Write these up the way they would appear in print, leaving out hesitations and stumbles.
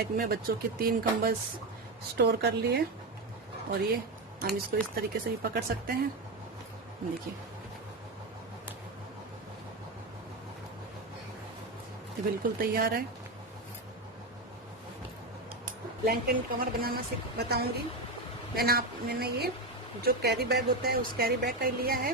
Bag में बच्चों के 3 कंबल स्टोर कर लिए। और ये हम इसको इस तरीके से भी पकड़ सकते हैं। देखिए ये बिल्कुल तैयार है। ब्लैंकेट कवर बनाना बताऊंगी। मैंने ये जो कैरी बैग होता है उस कैरी बैग का लिया है।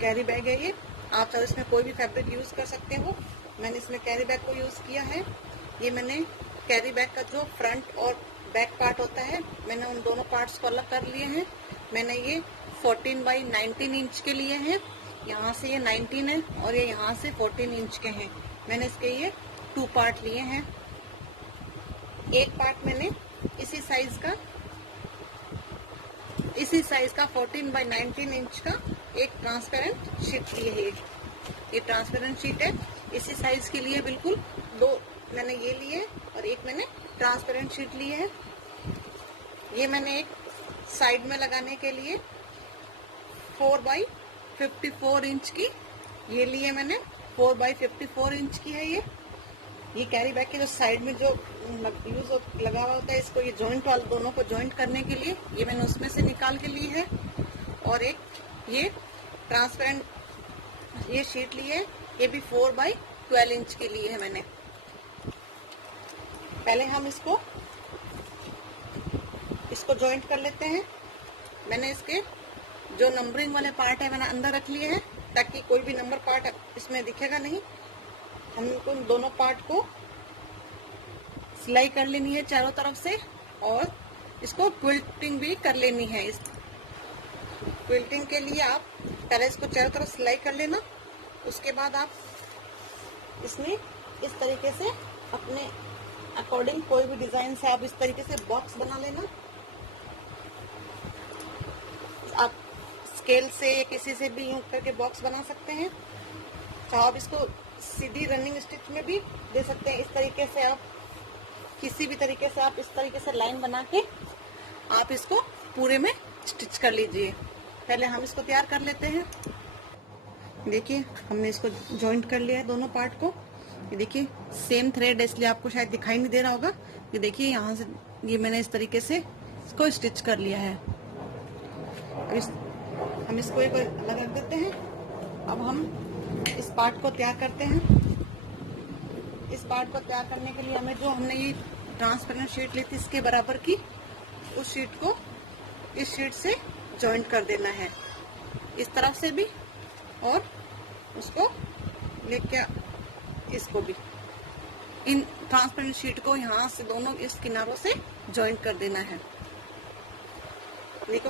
कैरी बैग है ये, आप चाहे इसमें कोई भी फैब्रिक यूज कर सकते हो। मैंने इसमें कैरी बैग को यूज किया है। ये मैंने कैरी बैग का जो फ्रंट और बैक पार्ट होता है, मैंने उन दोनों पार्ट्स को अलग कर लिए हैं। मैंने ये 14 बाई 19 इंच के लिए हैं। यहाँ से ये 19 है और ये यहाँ से 14 इंच के हैं। मैंने इसके ये 2 पार्ट लिए हैं। एक पार्ट मैंने इसी साइज का 14 बाई 19 इंच का एक ट्रांसपेरेंट शीट ली है। ये ट्रांसपेरेंट शीट है, इसी साइज के लिए बिल्कुल 2 मैंने ये लिए और एक मैंने ट्रांसपेरेंट शीट ली है। ये मैंने एक साइड में लगाने के लिए 4 बाई 54 इंच की ये ली है। मैंने 4 बाई 54 इंच की है। ये कैरी बैग के जो साइड में जो लगा हुआ होता है, इसको ये जॉइंट वाले दोनों को जॉइंट करने के लिए ये मैंने उसमें से निकाल के ली है। और एक ये ट्रांसपेरेंट ये शीट ली है, ये भी 4 बाई 12 इंच के लिए है मैंने। पहले हम इसको जॉइंट कर लेते हैं। मैंने इसके जो नंबरिंग वाले पार्ट है मैंने अंदर रख लिए हैं, ताकि कोई भी नंबर पार्ट इसमें दिखेगा नहीं। हमको दोनों पार्ट को सिलाई कर लेनी है चारों तरफ से, और इसको क्विल्टिंग भी कर लेनी है। इस क्विल्टिंग के लिए आप पहले इसको चारों तरफ सिलाई कर लेना। उसके बाद आप इसमें इस तरीके से अपने अकॉर्डिंग कोई भी डिजाइन से आप इस तरीके से बॉक्स बना लेना। आप स्केल से या किसी से भी यूं करके बॉक्स बना सकते हैं। चाहे आप इसको सीधी रनिंग स्टिच में भी दे सकते हैं। इस तरीके से आप किसी भी तरीके से आप इस तरीके से लाइन बना के आप इसको पूरे में स्टिच कर लीजिए। पहले हम इसको तैयार कर लेते हैं। देखिए हमने इसको जॉइंट कर लिया है दोनों पार्ट को। ये देखिए सेम थ्रेड है, इसलिए आपको शायद दिखाई नहीं दे रहा होगा। ये देखिए यहाँ से ये मैंने इस तरीके से इसको स्टिच कर लिया है। हम इसको एक अलग रख देते हैं। अब हम इस पार्ट को तैयार करते हैं। इस पार्ट को तैयार करने के लिए हमें जो हमने ये ट्रांसपेरेंट शीट ली थी इसके बराबर की, उस शीट को इस शीट से जॉइंट कर देना है, इस तरफ से भी और उसको लेके इसको भी। इन ट्रांसपेरेंट शीट को यहाँ से दोनों इस किनारों से जॉइंट कर देना है। देखो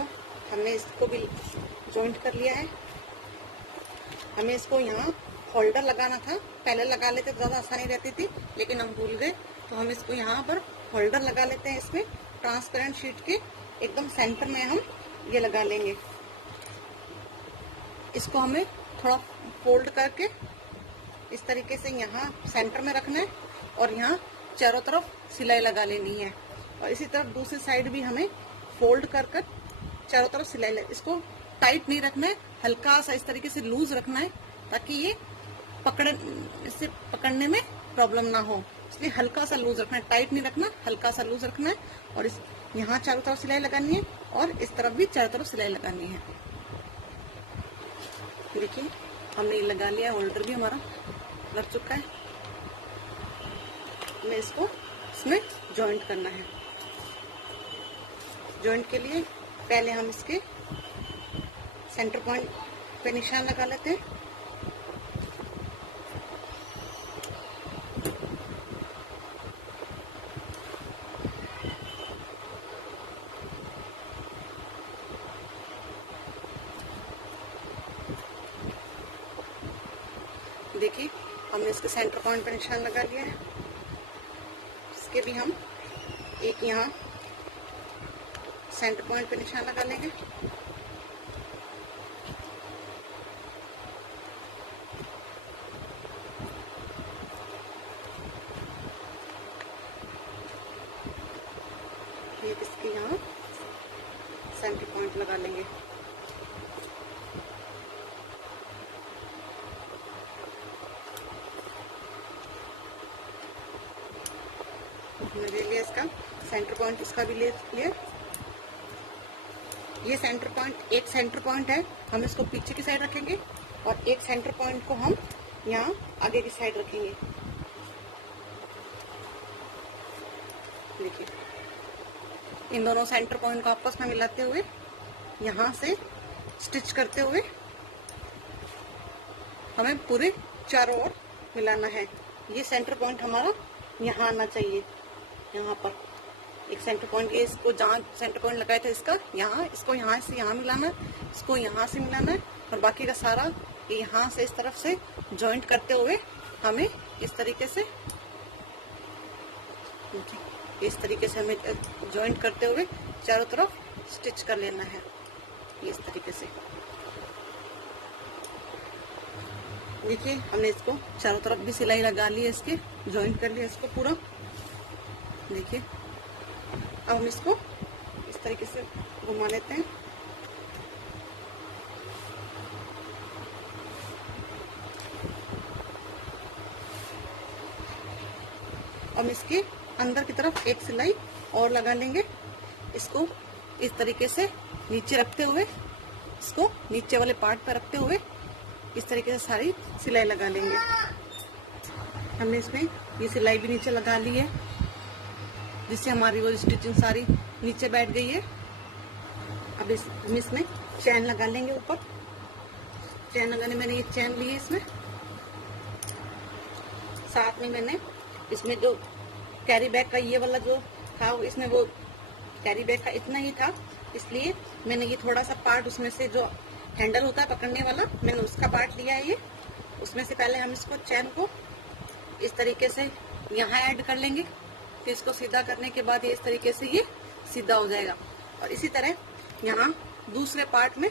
हमने इसको भी जॉइंट कर लिया है। हमें इसको यहाँ होल्डर लगाना था, पहले लगा लेते तो ज़्यादा आसानी रहती थी, लेकिन हम भूल गए। तो हम इसको यहाँ पर होल्डर लगा लेते हैं। इसमें ट्रांसपेरेंट शीट के एकदम सेंटर में हम ये लगा लेंगे। इसको हमें थोड़ा फोल्ड करके इस तरीके से यहाँ सेंटर में रखना है और यहाँ चारों तरफ सिलाई लगा लेनी है। और इसी तरफ दूसरी साइड भी हमें फोल्ड कर कर चारों तरफ सिलाई इसको टाइट नहीं रखना है, हल्का सा इस तरीके से लूज रखना है, ताकि ये इससे पकड़ने में प्रॉब्लम ना हो। इसलिए हल्का सा लूज रखना है, टाइट नहीं रखना, हल्का सा लूज रखना है। और इस यहाँ चारों तरफ सिलाई लगानी है और इस तरफ भी चारों तरफ सिलाई लगानी है। देखिए हमने ये लगा लिया, होल्डर भी हमारा लग चुका है। हमें इसको इसमें जॉइंट करना है। जॉइंट के लिए पहले हम इसके सेंटर पॉइंट पे निशान लगा लेते हैं। देखिए हमने इसके सेंटर पॉइंट पे निशान लगा लिया है। इसके भी हम एक यहाँ सेंटर पॉइंट पे निशान लगा लेंगे। ये इसके यहाँ सेंटर पॉइंट लगा लेंगे। हमने ले लिया इसका सेंटर पॉइंट, इसका भी ले लिया। ये सेंटर पॉइंट, एक सेंटर पॉइंट है, हम इसको पीछे की साइड रखेंगे और एक सेंटर पॉइंट को हम यहाँ आगे की साइड रखेंगे। देखिए, इन दोनों सेंटर पॉइंट को आपस में मिलाते हुए यहाँ से स्टिच करते हुए हमें पूरे चारों ओर मिलाना है। ये सेंटर पॉइंट हमारा यहाँ आना चाहिए, यहाँ पर एक सेंटर पॉइंट, ये इसको जहाँ सेंटर पॉइंट लगाया था इसका यहाँ, इसको यहाँ से यहाँ मिलाना है, इसको यहाँ से मिलाना है और बाकी का सारा यहाँ से इस तरफ से जॉइंट करते हुए हमें इस तरीके से, इस तरीके से हमें जॉइंट करते हुए चारों तरफ स्टिच कर लेना है, इस तरीके से। देखिए, हमने इसको चारों तरफ भी सिलाई लगा ली है, इसके जॉइंट कर लिया इसको पूरा। देखिए, अब हम इसको इस तरीके से घुमा लेते हैं। अब इसके अंदर की तरफ एक सिलाई और लगा लेंगे, इसको इस तरीके से नीचे रखते हुए, इसको नीचे वाले पार्ट पर रखते हुए इस तरीके से सारी सिलाई लगा लेंगे। हमने इसमें ये सिलाई भी नीचे लगा ली है, जिससे हमारी वो स्टिचिंग सारी नीचे बैठ गई है। अब हम इसमें चैन लगा लेंगे ऊपर। चैन लगाने मैंने ये चैन ली है इसमें, साथ में मैंने इसमें जो कैरी बैग का ये वाला जो था, इसमें वो कैरी बैग का इतना ही था, इसलिए मैंने ये थोड़ा सा पार्ट उसमें से जो हैंडल होता है पकड़ने वाला, मैंने उसका पार्ट लिया है ये। उसमें से पहले हम इसको चैन को इस तरीके से यहाँ ऐड कर लेंगे, फिर इसको सीधा करने के बाद ये इस तरीके से ये सीधा हो जाएगा। और इसी तरह यहाँ दूसरे पार्ट में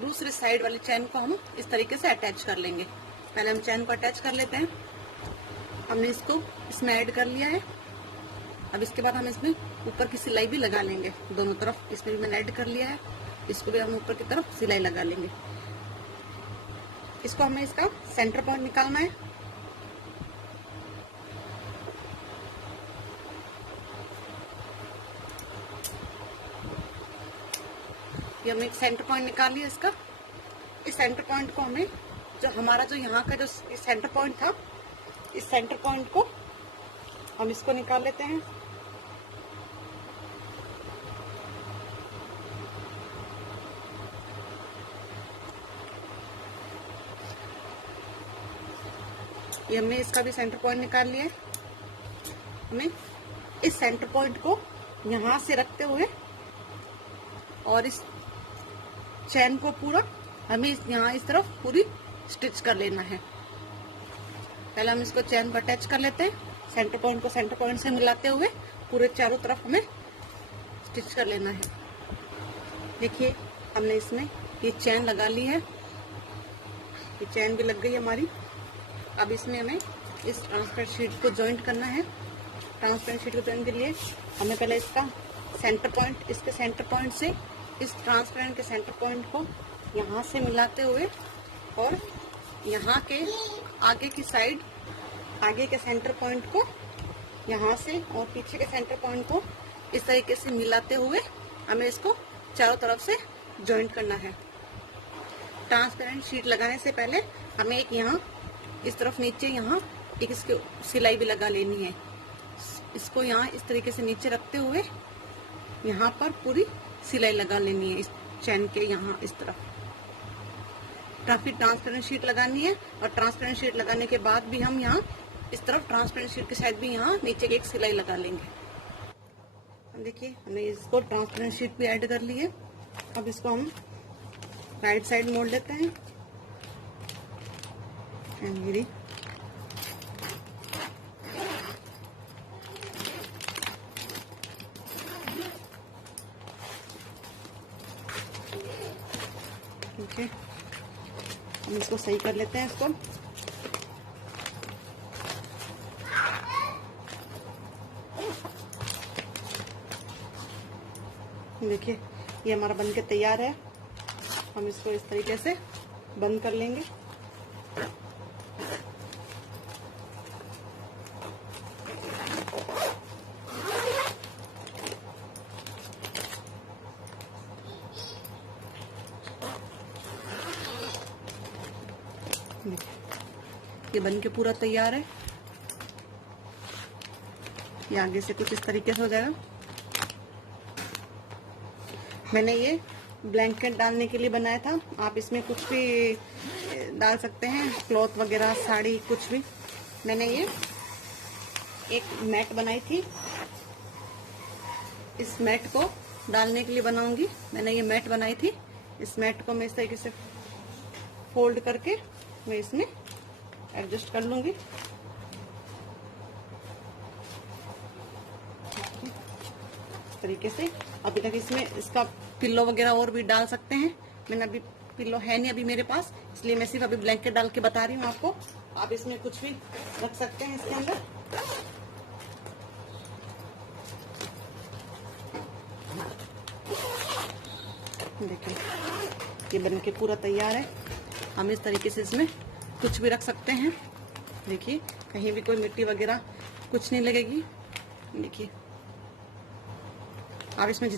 दूसरे साइड वाली चैन को हम इस तरीके से अटैच कर लेंगे। पहले हम चैन को अटैच कर लेते हैं। हमने इसको इसमें ऐड कर लिया है। अब इसके बाद हम इसमें ऊपर की सिलाई भी लगा लेंगे दोनों तरफ। इसमें भी मैंने ऐड कर लिया है, इसको भी हम ऊपर की तरफ सिलाई लगा लेंगे। इसको हमें इसका सेंटर पॉइंट निकालना है। ये हमने एक सेंटर पॉइंट निकाल लिया इसका। इस सेंटर पॉइंट को हमें जो हमारा जो यहाँ का जो सेंटर पॉइंट था, इस सेंटर पॉइंट को हम इसको निकाल लेते हैं। ये हमने इसका भी सेंटर पॉइंट निकाल लिया है। हमें इस सेंटर पॉइंट को यहाँ से रखते हुए और इस चैन को पूरा हमें यहाँ इस तरफ पूरी स्टिच कर लेना है। पहले हम इसको चैन को अटैच कर लेते हैं, सेंटर पॉइंट को सेंटर पॉइंट से मिलाते हुए पूरे चारों तरफ हमें स्टिच कर लेना है। देखिए, हमने इसमें ये चैन लगा ली है, ये चैन भी लग गई हमारी। अब इसमें हमें इस ट्रांसपेरेंट शीट को जॉइंट करना है। ट्रांसपेरेंट शीट को जॉइंट के लिए हमें पहले इसका सेंटर पॉइंट, इसके सेंटर पॉइंट से इस ट्रांसपेरेंट के सेंटर पॉइंट को यहाँ से मिलाते हुए और यहाँ के आगे की साइड, आगे के सेंटर पॉइंट को यहाँ से और पीछे के सेंटर पॉइंट को इस तरीके से मिलाते हुए हमें इसको चारों तरफ से जॉइंट करना है। ट्रांसपेरेंट शीट लगाने से पहले हमें एक यहाँ इस तरफ नीचे यहाँ एक इसके सिलाई भी लगा लेनी है। इसको यहाँ इस तरीके से नीचे रखते हुए यहाँ पर पूरी सिलाई लगा लेनी है, इस चैन के यहाँ इस तरफ। काफी ट्रांसपेरेंट शीट लगानी है और ट्रांसपेरेंट शीट लगाने के बाद भी हम यहाँ इस तरफ ट्रांसपेरेंट शीट के साइड भी यहाँ नीचे एक सिलाई लगा लेंगे। देखिए, हमने इसको ट्रांसपेरेंट शीट भी ऐड कर ली है। अब इसको हम राइट साइड मोड़ लेते हैं। ओके, हम इसको सही कर लेते हैं इसको। देखिए, ये हमारा बन के तैयार है। हम इसको इस तरीके से बंद कर लेंगे। ये बन के पूरा तैयार है। ये आगे से कुछ इस तरीके से हो जाएगा। मैंने ये ब्लैंकेट डालने के लिए बनाया था, आप इसमें कुछ भी डाल सकते हैं, क्लॉथ वगैरह, साड़ी, कुछ भी। मैंने ये एक मैट बनाई थी, इस मैट को डालने के लिए बनाऊंगी। मैंने ये मैट बनाई थी, इस मैट को मैं इस तरीके से फोल्ड करके मैं इसमें एडजस्ट कर लूंगी। इस तरीके से अभी तक इसमें इसका पिल्लो वगैरह और भी डाल सकते हैं। मैंने अभी पिल्लो है नहीं अभी मेरे पास, इसलिए मैं सिर्फ अभी ब्लैंकेट डाल के बता रही हूँ आपको। आप इसमें कुछ भी रख सकते हैं इसके अंदर। देखिए ये बन के पूरा तैयार है। हम इस तरीके से इसमें कुछ भी रख सकते हैं। देखिए कहीं भी कोई मिट्टी वगैरह कुछ नहीं लगेगी। देखिए आप इसमें